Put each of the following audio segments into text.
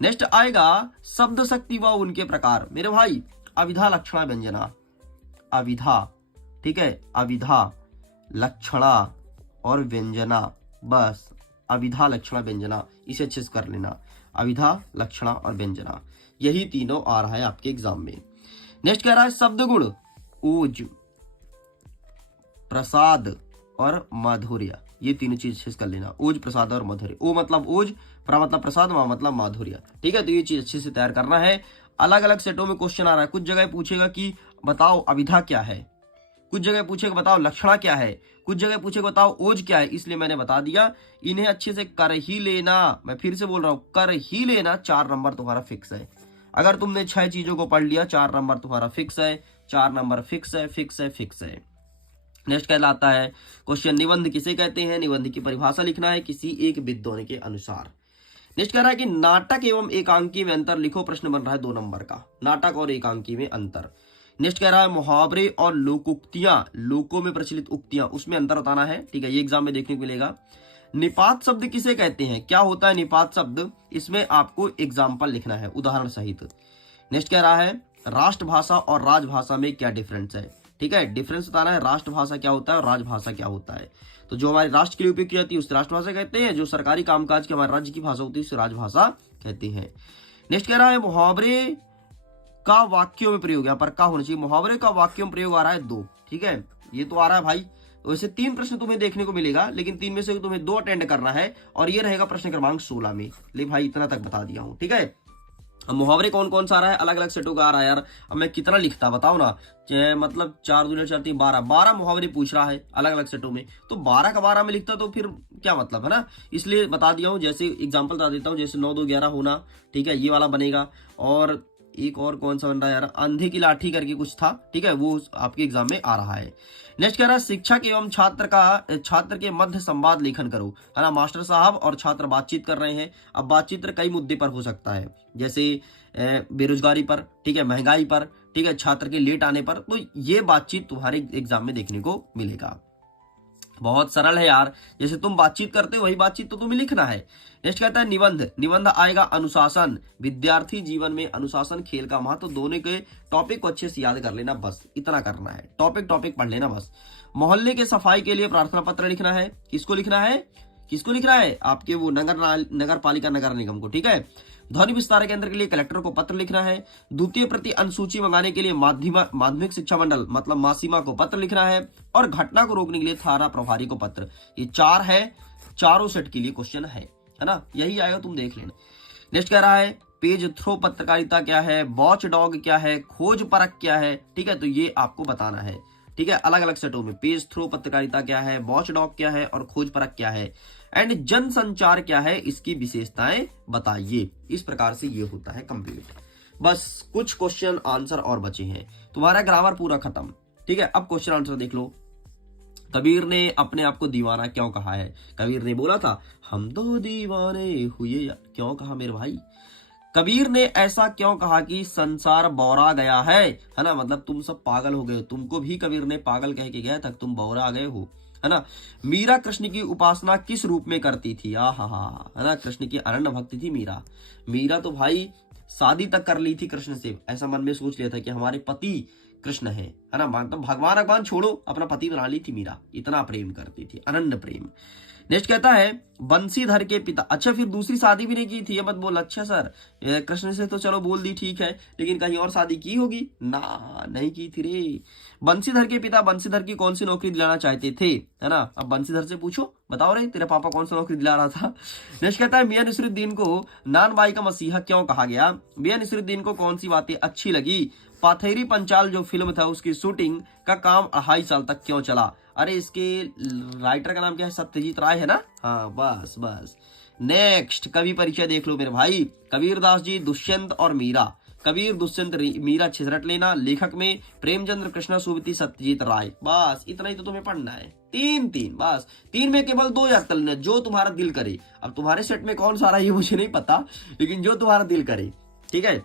Next आएगा शब्द शक्ति व उनके प्रकार। मेरे भाई अविधा लक्षणा व्यंजना, अविधा, ठीक है, अविधा लक्षणा और व्यंजना, बस अविधा लक्षणा व्यंजना, इसे अच्छे से कर लेना, अविधा लक्षणा और व्यंजना, यही तीनों आ रहा है आपके एग्जाम में। नेक्स्ट कह रहा है शब्द गुण, ओज, प्रसाद और माधुर्य, ये तीनों चीज अच्छे से कर लेना, ओज प्रसाद और माधुर्य। ओ मतलब ओज, प्रा मतलब प्रसाद, मा मतलब माधुर्य, ठीक है। तो ये चीज अच्छे से तैयार करना है। अलग अलग सेटों में क्वेश्चन आ रहा है, कुछ जगह पूछेगा कि बताओ अविधा क्या है, कुछ जगह पूछेगा बताओ लक्षणा क्या है, कुछ जगह पूछेगा बताओ ओज क्या है, इसलिए मैंने बता दिया। इन्हें अच्छे से कर ही लेना, मैं फिर से बोल रहा हूं कर ही लेना, 4 नंबर तुम्हारा फिक्स है। अगर तुमने 6 चीजों को पढ़ लिया 4 नंबर तुम्हारा फिक्स है, 4 नंबर फिक्स है, फिक्स है, फिक्स है। नेक्स्ट कहलाता है क्वेश्चन निबंध किसे कहते हैं, निबंध की परिभाषा लिखना है किसी एक विद्वान के अनुसार। नेक्स्ट कह रहा है कि नाटक एवं एकांकी में अंतर लिखो, प्रश्न बन रहा है 2 नंबर का, नाटक और एकांकी में अंतर। नेक्स्ट कह रहा है मुहावरे और लोकोक्तियां, लोकों में प्रचलित उक्तियां, उसमें अंतर बताना है, ठीक है, ये एग्जाम में देखने को मिलेगा। निपात शब्द किसे कहते हैं, क्या होता है निपात शब्द, इसमें आपको एग्जाम्पल लिखना है उदाहरण सहित। नेक्स्ट कह रहा है राष्ट्रभाषा और राजभाषा में क्या डिफरेंस है, ठीक है, डिफरेंस बताना है, राष्ट्रभाषा क्या होता है और राजभाषा क्या होता है। तो जो हमारे राष्ट्र के लिए उपयोग की जाती है उसे राष्ट्रभाषा कहते हैं, जो सरकारी कामकाज की हमारे राज्य की भाषा होती है उसे राजभाषा कहते हैं। नेक्स्ट कह रहा है मुहावरे का वाक्यों में प्रयोग, यहाँ पर का होना चाहिए, मुहावरे का वाक्यों में प्रयोग आ रहा है 2, ठीक है, ये तो आ रहा है भाई। तो वैसे 3 प्रश्न तुम्हें देखने को मिलेगा, लेकिन 3 में से तुम्हें 2 अटेंड करना है, और ये रहेगा प्रश्न क्रमांक 16 में। ले भाई इतना तक बता दिया हूं, ठीक है। अब मुहावरे कौन कौन सा आ रहा है, अलग अलग सेटों का आ रहा है यार, अब मैं कितना लिखता बताओ ना, मतलब 4 दूनी 4 3 12 मुहावरे पूछ रहा है अलग अलग सेटों में, तो 12 का 12 में लिखता तो फिर क्या मतलब है ना, इसलिए बता दिया हूं। जैसे एग्जाम्पल बता देता हूं, जैसे 9 2 11 होना, ठीक है, ये वाला बनेगा। और एक और कौन सा बन रहा है यार, अंधे की लाठी करके कुछ था, ठीक है, वो आपके एग्जाम में आ रहा है। नेक्स्ट कह रहा है शिक्षक एवं छात्र के मध्य संवाद लेखन करो, है ना, मास्टर साहब और छात्र बातचीत कर रहे हैं। अब बातचीत कई मुद्दे पर हो सकता है, जैसे बेरोजगारी पर, ठीक है, महंगाई पर, ठीक है, छात्र के लेट आने पर, तो ये बातचीत तुम्हारे एग्जाम में देखने को मिलेगा। बहुत सरल है यार, जैसे तुम बातचीत करते हो वही बातचीत तो तुम्हें लिखना है। नेक्स्ट कहता है निबंध, निबंध आएगा अनुशासन, विद्यार्थी जीवन में अनुशासन खेल का महत्व, तो दोनों के टॉपिक को अच्छे से याद कर लेना, बस इतना करना है, टॉपिक पढ़ लेना बस। मोहल्ले के सफाई के लिए प्रार्थना पत्र लिखना है, किसको लिखना है, किसको लिखना है, आपके वो नगर पालिका नगर निगम को, ठीक है। ध्वनि विस्तार केंद्र के लिए कलेक्टर को पत्र लिखना है। द्वितीय प्रति अनुसूची मंगाने के लिए माध्यमिक शिक्षा मंडल मतलब मासीमा को पत्र लिखना है, और घटना को रोकने के लिए थाना प्रभारी को पत्र। ये 4 है, चारों सेट के लिए क्वेश्चन है ना, यही आएगा, तुम देख लेना। नेक्स्ट कह रहा है पेज थ्रो पत्रकारिता क्या है, वॉच डॉग क्या है, खोज परख क्या है, ठीक है, तो ये आपको बताना है, ठीक है, अलग अलग सेटों में पेज थ्रो पत्रकारिता क्या है, वॉच डॉग क्या है और खोज परख क्या है, एंड जन संचार क्या है, इसकी विशेषताएं बताइए। इस प्रकार से ये होता है कंप्लीट। बस कुछ क्वेश्चन आंसर और बचे हैं, तुम्हारा ग्रामर पूरा खत्म, ठीक है। अब क्वेश्चन आंसर देख लो। कबीर ने अपने आप को दीवाना क्यों कहा है, कबीर ने बोला था हम तो दीवाने हुए, क्यों कहा मेरे भाई, कबीर ने ऐसा क्यों कहा कि संसार बौरा गया है ना, मतलब तुम सब पागल हो गए हो, तुमको भी कबीर ने पागल कह के गया था, तुम बौरा गए हो, है ना। मीरा कृष्ण की उपासना किस रूप में करती थी, है ना, कृष्ण की अनन्य भक्ति थी मीरा। मीरा तो भाई शादी तक कर ली थी कृष्ण से, ऐसा मन में सोच लिया था कि हमारे पति कृष्ण है ना, मतलब भगवान छोड़ो अपना पति बना ली थी मीरा, इतना प्रेम करती थी, अनन्य प्रेम। नेक्स्ट कहता है बंसीधर के पिता, अच्छा फिर दूसरी शादी भी नहीं की थी, ये मत बोल, अच्छा सर कृष्ण से तो चलो बोल दी ठीक है, लेकिन कहीं और शादी की होगी ना, नहीं की थी रे। बंसीधर के पिता बंसीधर की कौन सी नौकरी दिलाना चाहते थे, है ना, अब बंसीधर से पूछो, बताओ रे तेरे पापा कौन सा नौकरी दिला रहा था। नेक्स्ट कहता है मियां नसीरुद्दीन को नान बाई का मसीहा क्यों कहा गया, मियां नसीरुद्दीन को कौन सी बातें अच्छी लगी, पाथेरी पंचाल जो फिल्म था उसकी शूटिंग का काम 2.5 साल तक क्यों चला, अरे इसके राइटर का नाम क्या है, सत्यजीत राय है ना, हाँ बस। नेक्स्ट कवि परिचय देख लो मेरे भाई, कबीरदास जी, दुष्यंत और मीरा, कबीर दुष्यंत मीरा छिसरट लेना, लेखक में प्रेमचंद्र कृष्णा सुवती सत्यजीत राय, बस इतना ही तो तुम्हें पढ़ना है, 3 बस, 3 में केवल 2 याद कर लेना, जो तुम्हारा दिल करे। अब तुम्हारे सेट में कौन सा रहा है मुझे नहीं पता, लेकिन जो तुम्हारा दिल करे, ठीक है।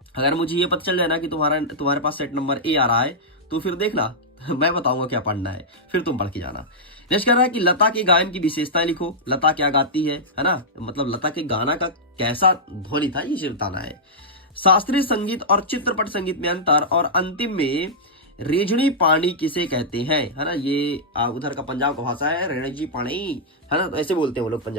अगर मुझे ये पता चल जाए ना कि तुम्हारे पास सेट नंबर ए आ रहा है, तो फिर देखना मैं बताऊंगा क्या पढ़ना है, फिर तुम पढ़ के जाना। नेक्स्ट कह रहा है कि लता के गायन की विशेषताएं लिखो। लता क्या गाती है ना, मतलब लता के गाना का कैसा ध्वनि था ये बताना है। शास्त्रीय संगीत और चित्रपट संगीत में अंतर, और अंतिम में रेजनी पानी किसे कहते हैं, है ना। ये उधर का पंजाब का भाषा है रेणजी पानी, है ना, तो ऐसे बोलते हैं वो लोग पंजाब।